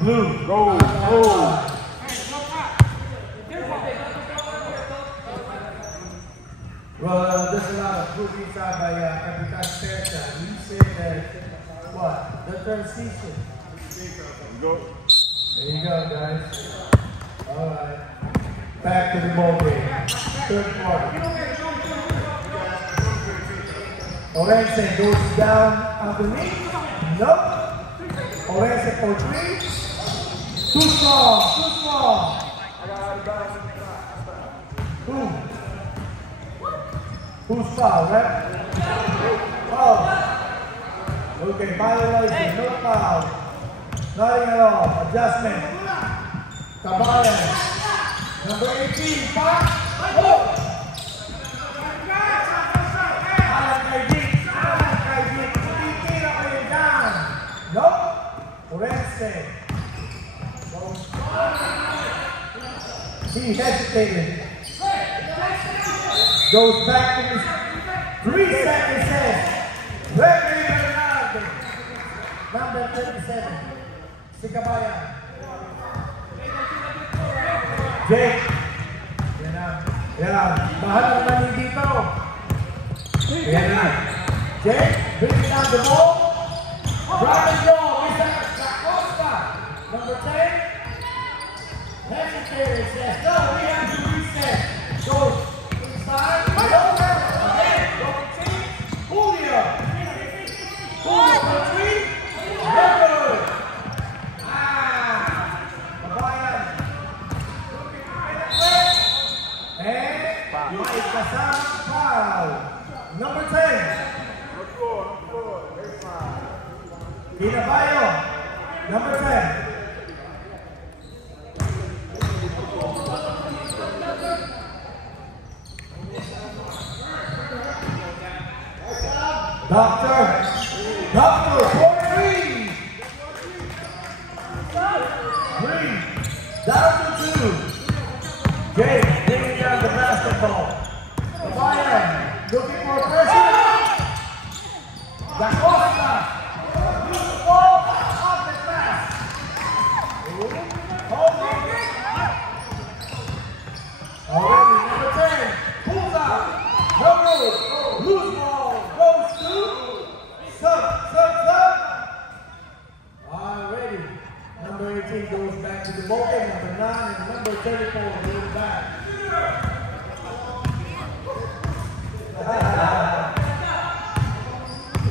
Blue, go, go. Well, there's a lot of good inside by Kapitan Serta. He said that, what, the transition. Go. There you go, guys. All right. Back to the ball game. Third quarter. Orense goes down underneath. Nope. Orense for three. Too strong, too strong. Who's foul, right? Oh. Okay, violation, no foul. Nothing at all. Adjustment. Cabayan. Number 18, foul. Oh. Alan Kaidik. Titira pa yun down. Nope. Orense. He hesitated. Goes back to his 3 seconds says, referee Bernardo, number 37, si Cabayan. Jake, yan, mahal ang mali dito. Yan na. Jake, brings down the ball. Brian Joe, Mr. Acosta, number 10. Hesitated says, no, we have to reset. Goes inside. Julio for three. Record. Cabayan. And Mike Casam foul. Number 10. Kinabayo. Number 10. Doctor, 43. 3. Down to 2. Jake bringing down the basketball. Cabayan looking for pressure. Da Costa. Use the ball off the pass. Holding. Already number 10. Pulls out. No. Loose ball. Goes to sub. Already. Number 18 goes back to the ball game. Number 9 and number 34 goes back.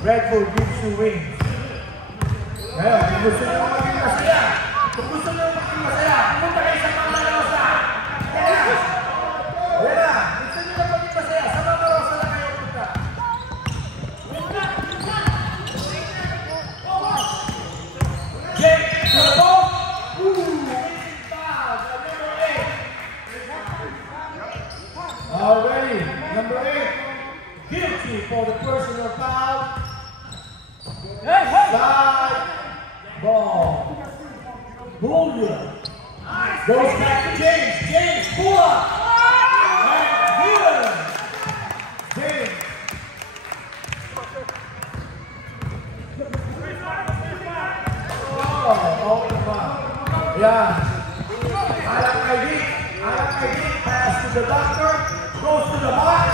Red Bull gives you wings. Well, kung gusto nyo maging masaya, pumunta kayo sa Mama Rosa. Yan na. Gusto nyo na maging masaya, sa Mama Rosa lang kayo punta. Jake, to the ball. Foul by number 8. Already, number 8, guilty for the personal foul. Side ball. Julio goes back to James. James, pull up. And James. Oh, yeah. Alan Kaidik pass to the doctor, goes to the box.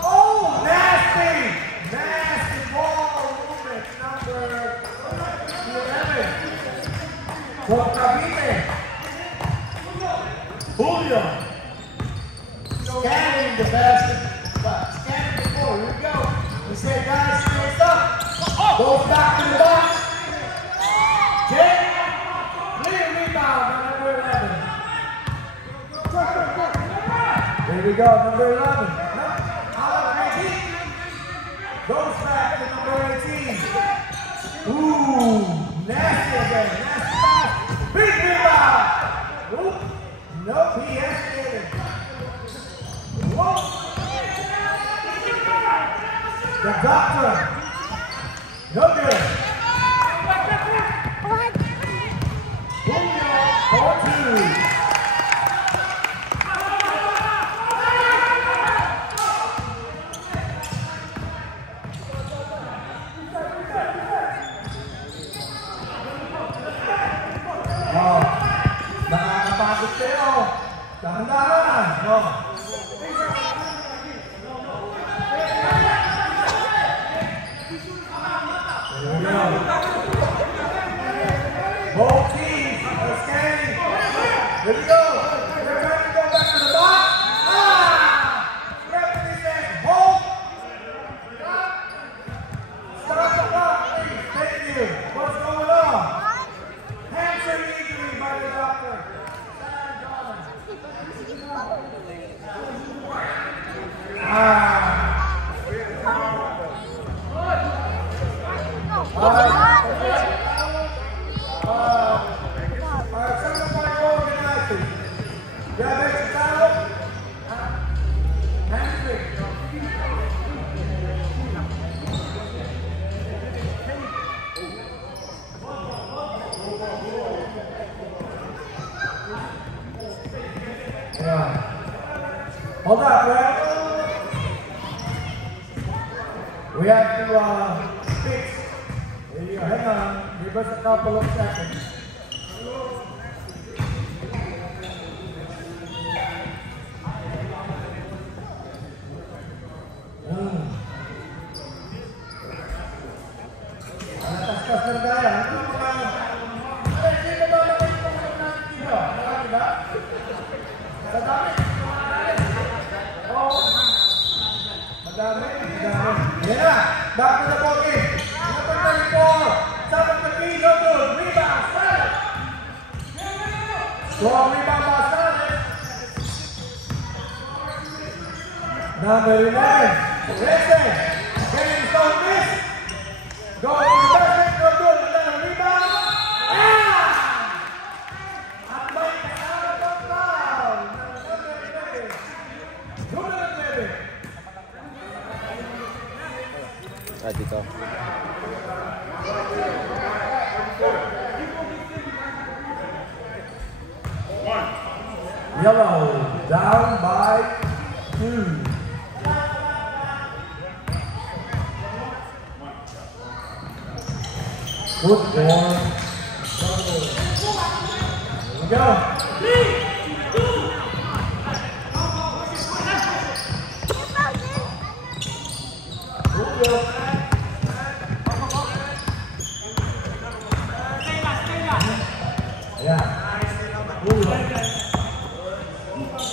Oh, nasty ball movement, number 11. From Cavite. Julio. Scanning the basket. Scanning the ball. Here we go. We say, guys, stay up. Goes back to the box. Jake. Clear rebound on number 11. Here we go, number 11. Alan Kaidik goes back to number 18. Ooh, nasty again. Nasty pass. Big rebound. Ooh, nope, he hesitated. Whoa. The doctor. No good. Julio, 4-2. Dahan-dahan. No. Here we go. Both teams are scanning. Here we go. They're trying to go back to the box. Referee says hold. Start the clock, please. Thank you. What's going on? Hamstring injury by the doctor. Hold up, Brad. We have to fix. Hang on. Give us a couple of seconds. Atas-atas ng daya. Ano mga... Sino ba naman yung mga natin dito? Marami ba? Sa dami? Madami. Yan na. Back to the ball game. Number 34. Top of the key. No good. Rebound. Silent. Strong rebound by Silent. Number 11. Listen. Getting some miss. Go to the basket. No good. Another rebound. At may kasama ng foul. Number 11. Dito. Yellow down by 2. Good ball. Here we go.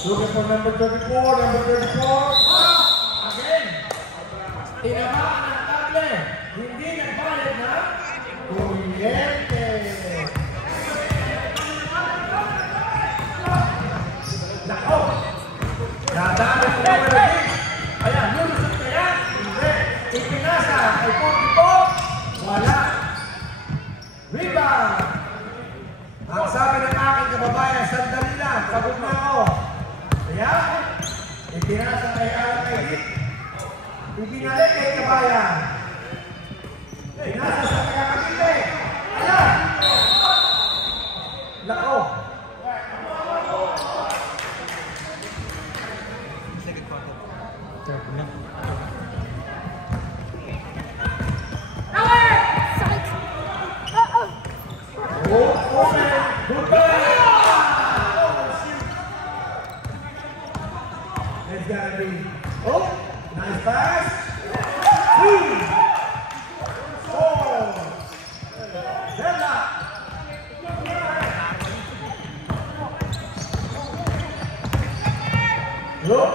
Looking for number 34, number 34. Again. Tinamaan ng table. Hindi nagbalit na. Kuryente. Nako. Nadami ko number 8. Ayan, lulusot kaya. Hindi. Ipinasa ay 44. Wala. Rebound. Ang sabi ng aking kababayan, sandali lang. Pagod na ako. Kaya, ipinasa kay Alakay. Ibinalik kay kabayan. Pinasa sa kaya Cavite. Ayan! Lako. It's gotta be. Oh, nice pass. 2, 4. Deadlock. Look.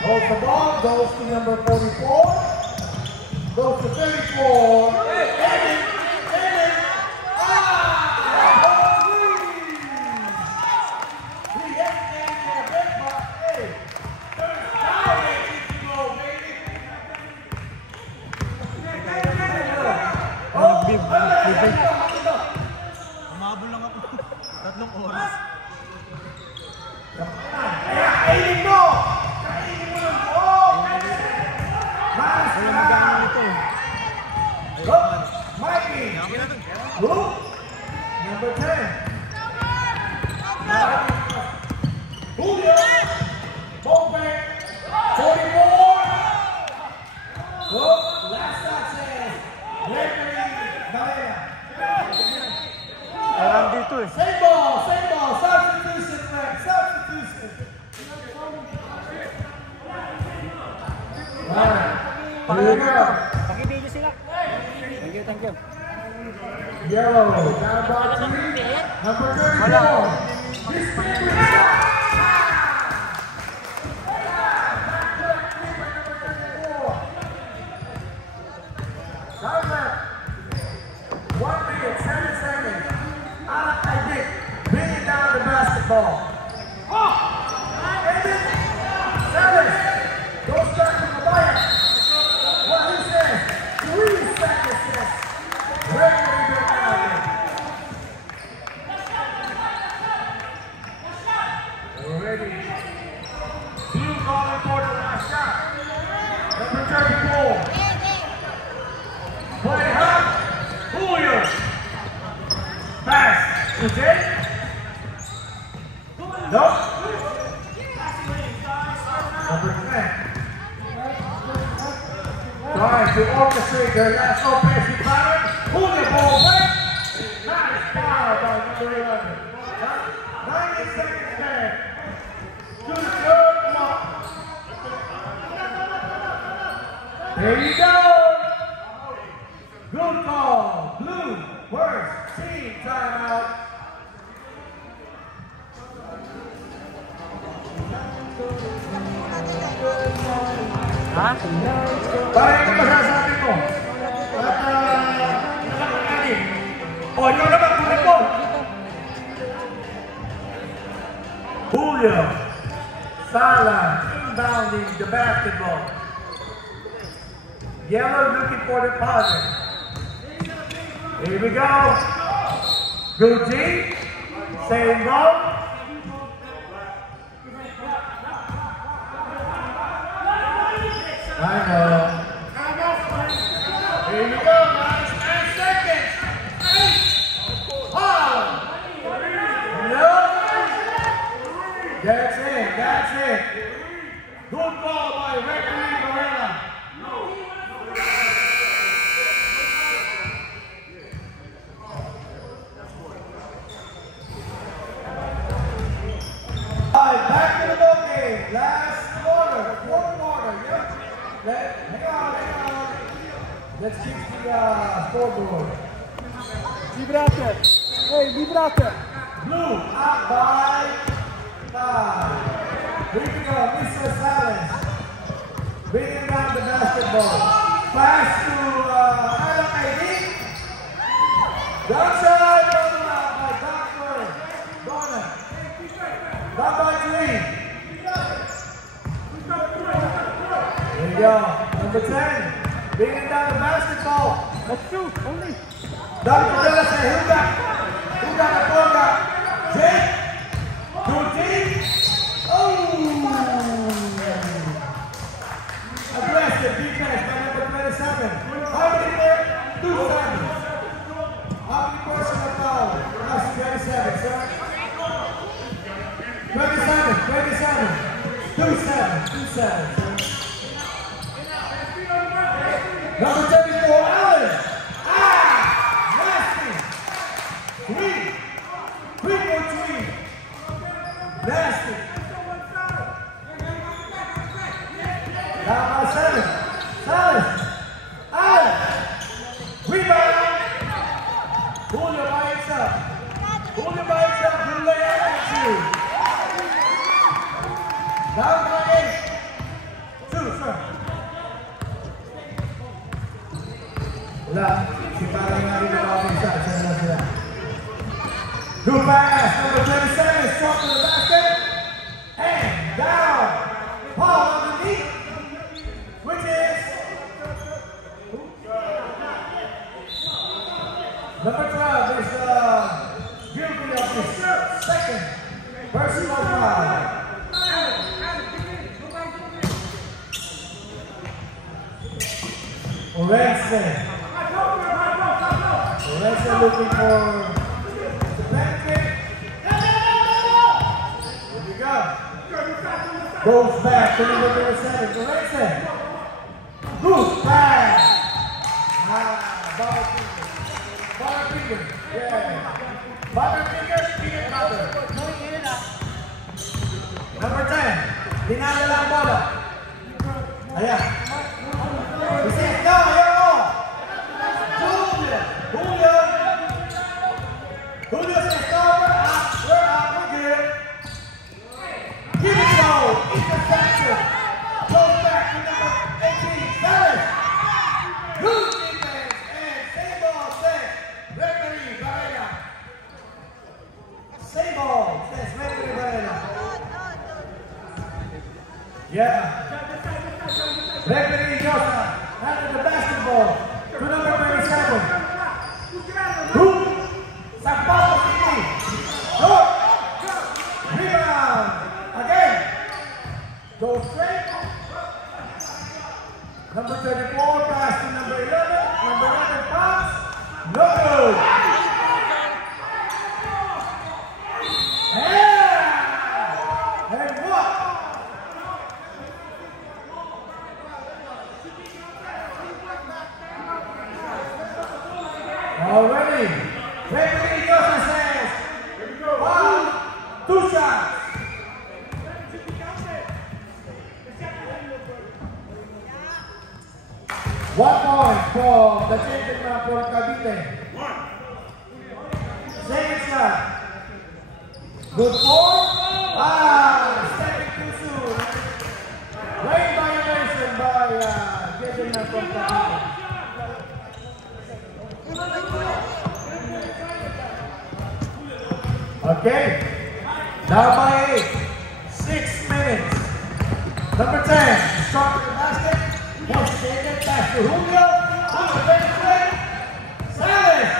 Holds the ball. Goes to number 44. Goes to 34. Umabol lang ako. 3 oras. Kaya kainin mo! Kainin mo lang po! Mas na! Look! Mikey! Look! Number 10. Julio! Bope! 44! Look! Last shot says Gregory Valera. Alam dito eh. Same ball! Substitution, Frank! Substitution! Here we go. Pakibigyo sila. Thank you, thank you. Yellow, down by 3. Number 34. Time left. 1 minute, 7 seconds. I did. Bringing down the basketball. Salas goes back to Mabaya. What he says, 3 seconds left. Ready to go out. We're ready. Blue calling for the last shot. Number 34. Play hot. Julio. Pass. To Jake. Nope. Number 10. Trying to orchestrate their last offensive pattern. Julio ball back. Nice foul by number 11. 90 seconds left. Good block. There you go. Good call. Blue. Worst team timeout. Ha? Parang ito masasabi mo. At nakakakanin. O, ikaw naman, kunin mo. Julio. Salas inbounding the basketball. Yellow looking for the deposit. Here we go. Go deep. Same ball. I know. Here we go, guys. 9 seconds. 8. 5. No. That's it. That's it. Good ball by referee Varela. All right, back to the ball game. Last quarter, fourth quarter. Yep. Hang on. Let's keep the scoreboard. Vibrate. Hey, vibrate. Blue up by 5. Here we go, Mr. Salas. Bringing down the basketball. Pass to Alan ID. Downside by Dr. Bonner. Down by 3. There you go. Number 10. Bringing down the basketball. Let's shoot, only. Dr. Bella said, who got the ball got? Jake? Good team? Oh! Aggressive defense by number 27. How many there? 2 sevens. How many personal fouls? That's 27, sir. 27. 2 sevens. Number 34, Allen. Nasty. 3 for 3. Nasty. Down by 7. Salas. Allen. Rebound. Julio by himself. Good layup at you. Down by 8. 2, sir. Wala. Si parang nga rin ang mga isa. Saan na sila? Good pass. Number 27. Strong to the basket. And down. Paul underneath. Which is number 12 is guilty of his second personal foul. Orense looking for the penetrate. Here we go. Goes back to number 37. Orense. Good pass. Bottom finger. Yeah. Bottom finger. Number 10. Dinala lang bola. Ayan. He says, no, you're off. Julio says, no, we're out, we're good. Give it go, interception. Goes back to number 18, Salas. Good defense, and same ball says, referee Varela. Same ball says, referee Varela. Yeah. Referee Josa handed the basketball to number 37. Who? Sampaio City. Good. Rebound. Again. Go straight. Number 34 pass to number 11. Number 11 pass. No good. Yeah. And what? Already, referee Joseph says, 1, 2 shots. One point from the champion from Cavite. Second shot. Good for? Stepping too soon. Late violation by gentleman from Cavite. Okay, now by 8, 6 minutes. Number 10, shot to the basket. Once taken, pass to Julio. Julio takes it away. Salas.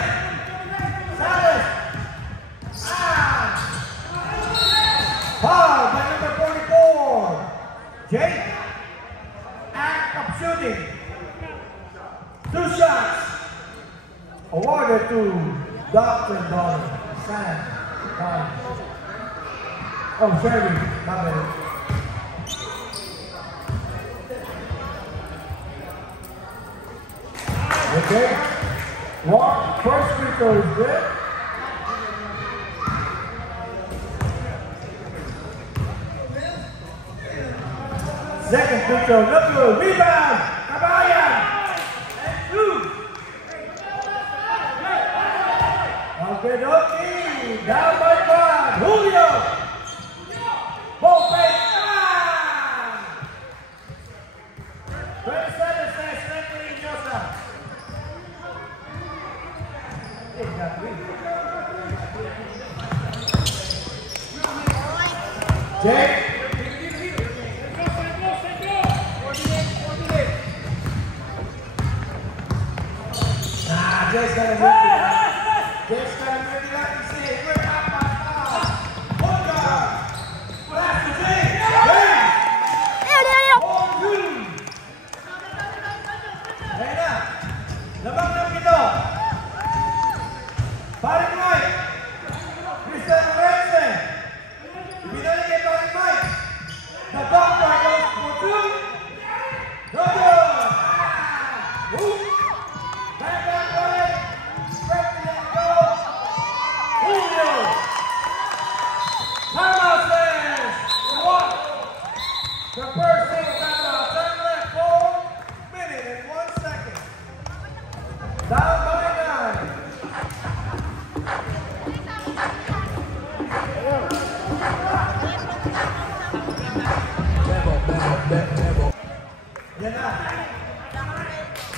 Foul by number 44. Jake. Act of shooting. 2 shots. Awarded to Dr. Donald. Sam. Oh, Sherry, my bad. Okay. First free throw is good. Second free throw, no good. Rebound. Cabayan. And 2. Okay. Down by 5. Julio. Ball fake. 27 says referee Joseph. Jake. Jake's got to move it. Jake's got to move it up and say, we're out by 5. One guard. Pass to Jake. Jake. All good. Ayan na. Labang ng ito. Paring Mike. Christian Lorenzen. Binalik kay Paring Mike. The bumper goes for 2. No good. Move. Back that way. Straight to the go. Julio. Timeout says 1. The first team timeout. Time left 4 minutes and 1 second. Down by 9. Yan na.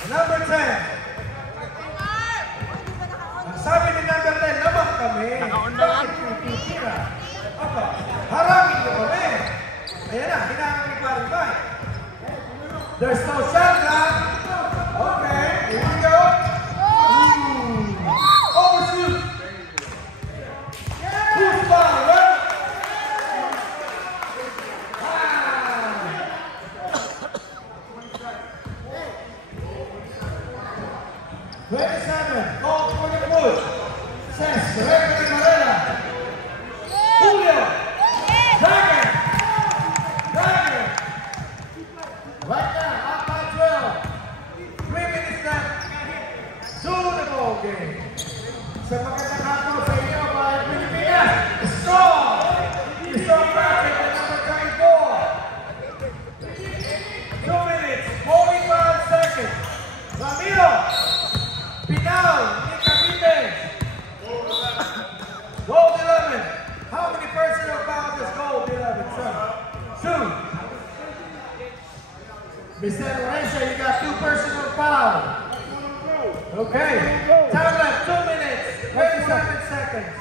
Number 10. Ang sabi ni number 10, labang kami. Bakit pipira? Apa, harangin ko kami. Ayan na, hinahang ni Paring Mike. There's no shot na. Okay, here we go. Overshoot. Who's foul, right? 27, call for the push. Says referee Varela. Julio. Dagger. Right now, up by 12. 3 minutes left to the ball game. Sa magandang hapon sa inyo, mga Pilipinas. Strong. Strong traffic at number 34. 2 minutes, 45 seconds. Mr. Lorenzo, you got 2 personal fouls. Okay. Time left, 2 minutes, 37 seconds.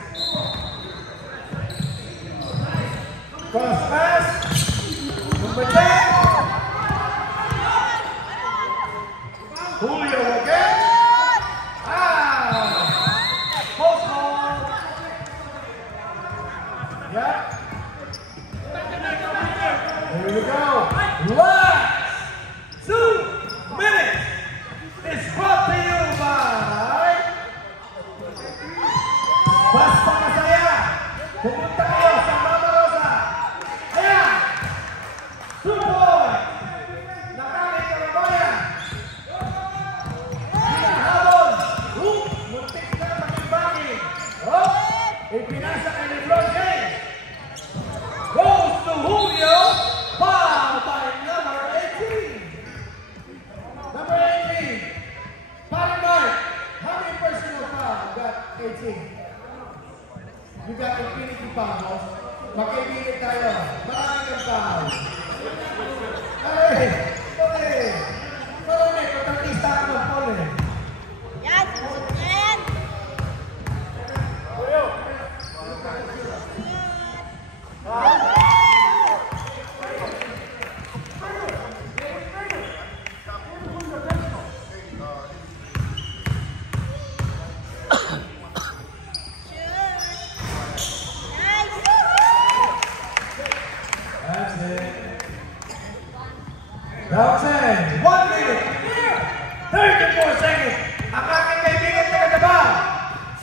Cross pass. Number 10. Julio again. Post ball. Yep. Here we go. Last 2 minutes is brought to you by Basta Masaya. Pumunta kayo sa Mama Rosa. Ayan. 2 points. Nakamit ka na ba yan? Habol. Muntik na maging-bangin. Ipinasa kay LeBron James. Goes to Julio. Foul by number 18. Number 18. Pare Mark, how many personal fouls? You got 18. You got infinity fouls. Magkaibigan tayo. Maraming ang fouls. Hey! Okay! Marami, katartista ka ng pole. Yan! Yan! That's it. That's it. 1 minute. 34 seconds. Ang aking kaibigan na kagaba.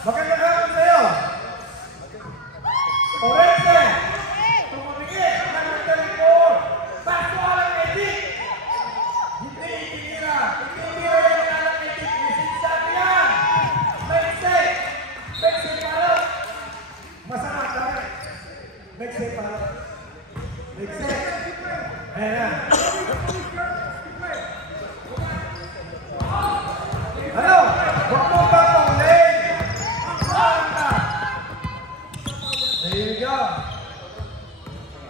Magandang hapon sa'yo. Orense. Tumamigit. Nangagaling po. Paso alang etik. Hindi itinira. Hindi itinira yung alang etik. Isinsabi yan. Mekse. Mekse palo. Masama kami. Mekse palo. Mekse. Ayan. Ano? Huwag mo ba mong lane? There you go.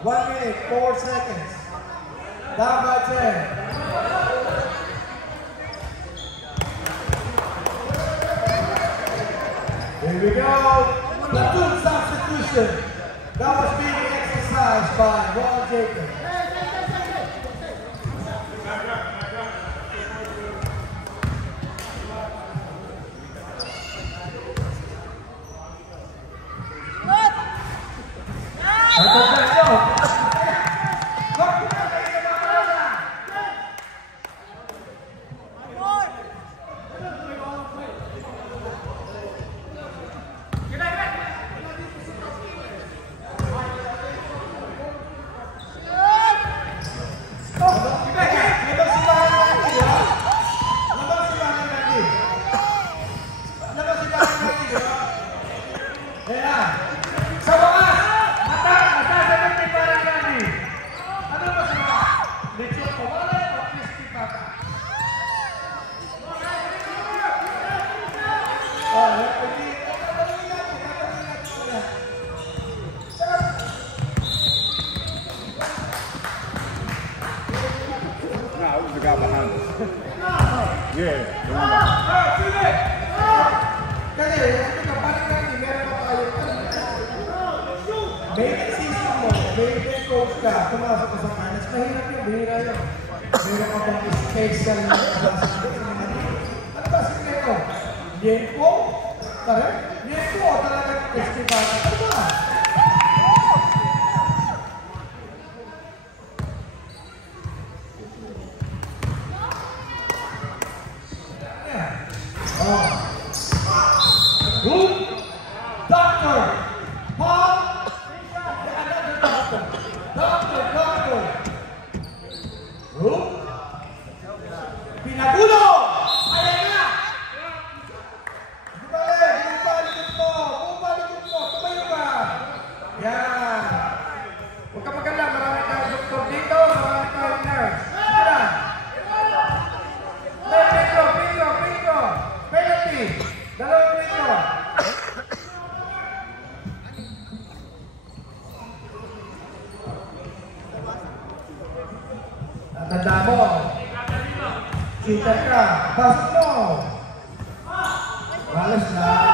1 minute, 4 seconds. Down by 10. Here we go. Platoon substitution. That was being exercised by Ron Jacob. Nah, it was the guy behind us. Yeah, the one Main season mo, main coach ka, tumasok ka sa finals, mahirap yun, bihira yun. Meron ka bang special na kasasabi sa mga dito? Ano ba sikreto? Lienko? Tara? Lienko o talagang festival? Ano ba? Good. Doctor. Paul. Another doctor. Doctor. Good. Pinagulo. Ayan na. Bumalikot mo. Tumayo ka. Yan. Huwag ka magala. Marami tayong doktor dito. Marami tayong nurse. Sige na. Pinto. Penalty. 2 minutes. pasok mo. Malas na.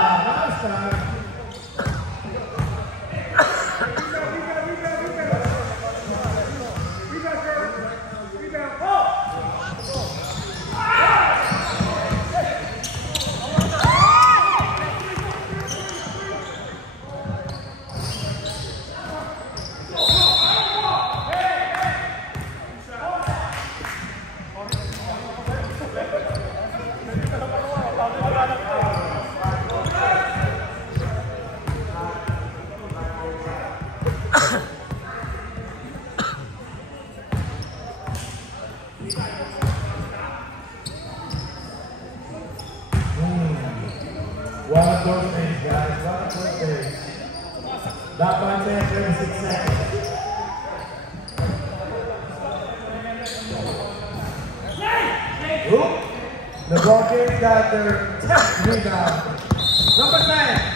One of those things, guys. One of those things. That by 10, 36 seconds. The Broncos got their 10th rebound. Number 10.